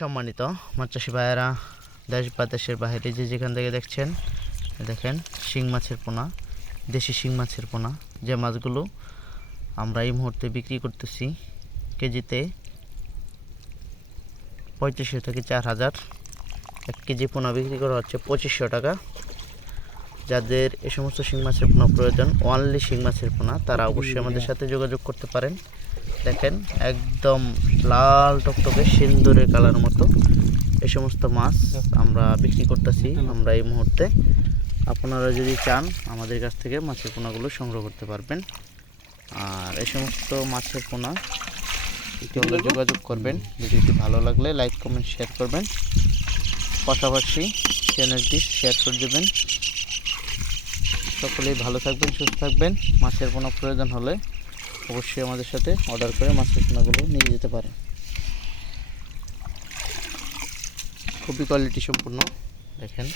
সম্মানিত মাছ চাষি ভাইয়েরা, দেশ বা দেশের বাইরে যে যেখান থেকে দেখছেন, দেখেন, শিং মাছের পোনা, দেশি শিং মাছের পোনা, যে মাছগুলো আমরা এই মুহূর্তে বিক্রি করতেছি কেজিতে পঁয়ত্রিশশো থেকে চার হাজার। এক কেজি পোনা বিক্রি করা হচ্ছে পঁচিশশো টাকা। যাদের এই সমস্ত শিং মাছের পোনা প্রয়োজন ওয়ানলি শিং মাছের পোনা তারা অবশ্যই আমাদের সাথে যোগাযোগ করতে পারেন। দেখেন একদম লাল টকটকে সিন্দুরের কালার মতো এই সমস্ত মাছ আমরা বিক্রি করতেছি আমরা এই মুহূর্তে। আপনারা যদি চান আমাদের কাছ থেকে মাছের পোনাগুলো সংগ্রহ করতে পারবেন। আর এই সমস্ত মাছের পোনা একটু যোগাযোগ করবেন। ভিডিওটি ভালো লাগলে লাইক কমেন্ট শেয়ার করবেন। পাশাপাশি চ্যানেলটি শেয়ার করে দেবেন। সকলেই ভালো থাকবেন, সুস্থ থাকবেন। মাছের কোনো প্রয়োজন হলে অবশ্যই আমাদের সাথে অর্ডার করে মাছের পোনাগুলো নিয়ে যেতে পারেন। খুবই কোয়ালিটি সম্পূর্ণ, দেখেন।